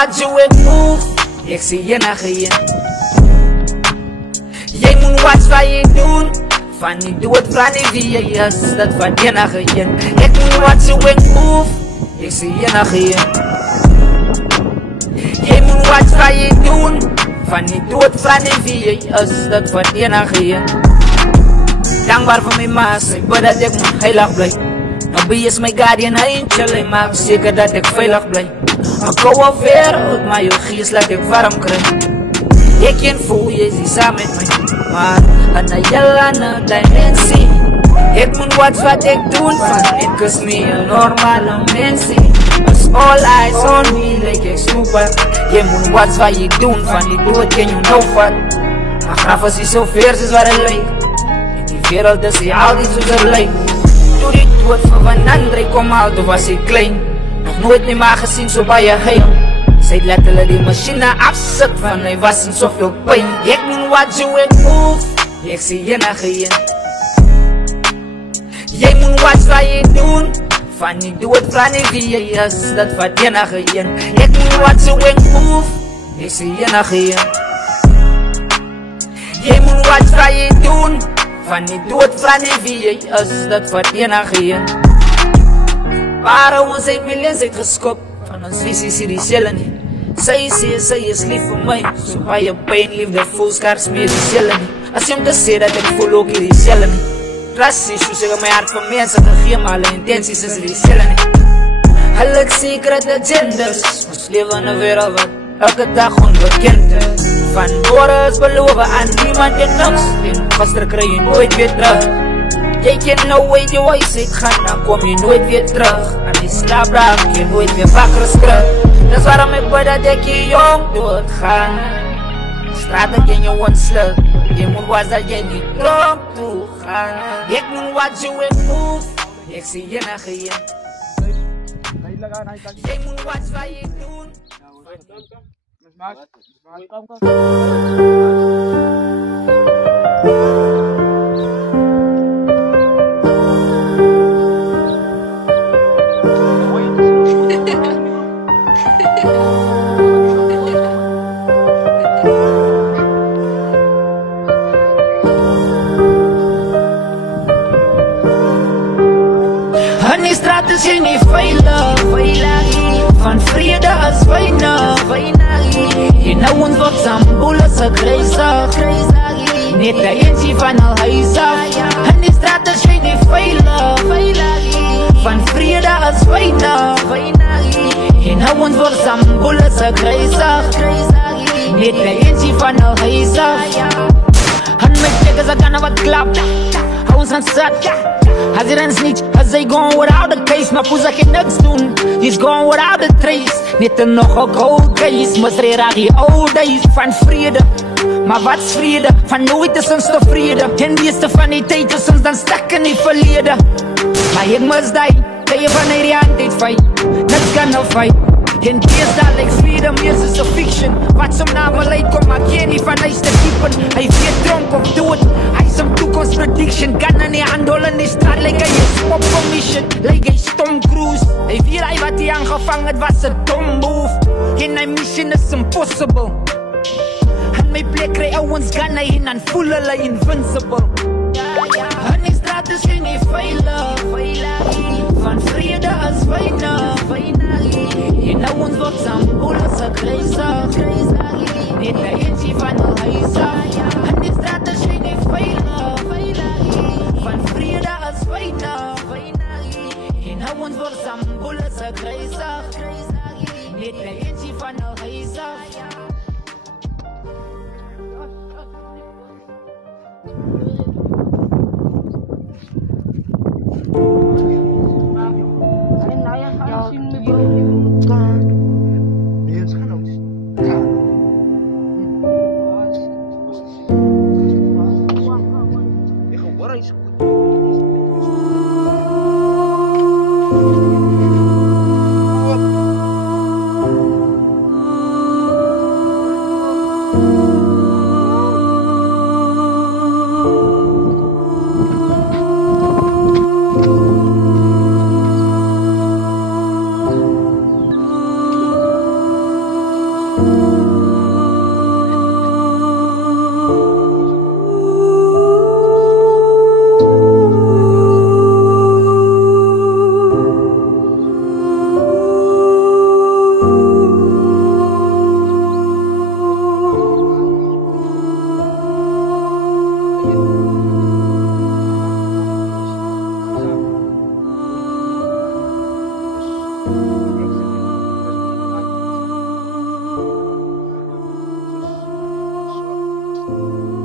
wat jy ek move, ek sê jy na geen. Jy moet wat jy doen, van die dood van die wie jy is, dat van jy na geen. Ek moet wat jy ek move, ek sê jy na geen. Jy moet wat jy doen, van die dood van die wie jy is, dat van jy na geen. Dankbaar vir my ma, sy bid dat ek moet heilig bly. Nabi is my guardian angel, hy maak seker dat ek veilig bly. Ek gou al ver uit my gees, laat ek warm kry. Ek ken voel jy is saam met my, maar in 'n heel ander dimensie. Ek moet wat ek doen, van ek is nie 'n normale mensie. It's all eyes on me, like ek super. Jy moet wat jy doen, van die dood ken jy nou vat. Ag graf as jy so ver is wat het lyk. In die wereld is jy al die soos het lyk. Toe die dood van Van Andre kom al, toe was hy klein. Nog nooit nie maar gesien so baie heil. Sy het letterlik die machine afsit, van hy was in soveel pijn. Ek moet wat jy ek move, ek sê jy na geen. Jy moet wat jy doen, van die dood van die wie jy is, dat van jy na geen. Ek moet wat jy ek move, ek sê jy na geen. Jy moet wat jy doen, van die dood van die wie jy is, dat van jy na geen. Para ons het millions uitgeskop, van ons visies hier die selle nie. Sy sê, sy is lief vir my, so baie pijn, liefde voel skars meer die selle nie. As jy om te sê dat ek voel ook hier die selle nie. Rassies, so sê my hart vir mense, gegee maar alle intenties is die selle nie. Hulle secret agendas, ons lewe in 'n wereld wat elke dag onbekend is. Van woorde is beloof aan niemand en niks, en gister kry jy nooit weer terug. Jy ken nou weet jy huis uit gaan, dan kom jy nooit weer terug. En die slaapraak, jy nooit meer wakker skrik. Dis waarom ek bid dat ek hier jong doodgaan. Straat ek in jou ontslik, jy moet was dat jy nie dronk toe gaan. Ek moet wat jy ek move, ek sê jy na geen. Jy moet wat jy doen. Die straat is hier nie veilig, van vrede is weinig. Jy nou ons wat Zambula se kruisig, net 'n eentjie van al huis af. En die straat is hier nie veilig, van vrede is weinig. Jy nou ons wat Zambula se kruisig, net 'n eentjie van al huis af. En my niggas are gonna wat klap, hou ons aan sat. As it ends niet, as they going without a case. Maar poes ek je niks doen, he's going without a trace. Net een nog een cold case, misreed aan die old days. Van vrede, maar wat is vrede? Van nooit is ons tevreden. En meeste van die tijd is ons dan stak in die verleden. Maar ik mis die, dat je van die hand fight. Niks kan nou fight. En dees daar like freedom, eers is a fiction. Wat som na wil uitkom, maar ken nie van huis te diepen. Hy weet dronk of dood, hy is een toekomst prediction. Kan in die handel in die straat, like hy is op commission. Like hy Tom Cruise, hy weet hy wat hy aangevang het, was a dom move. En hy mission is impossible. En my plek kry ouwens gan hy en dan voel hulle invincible. En die straat is geen nie veilig, van vrede is weinig. Jy nou ons wat Zambula se kruisig, net 'n eentjie van al huis af. En die straat is geen nie veilig, van vrede is weinig. Jy nou ons wat Zambula se kruisig, net 'n eentjie van al huis af. you.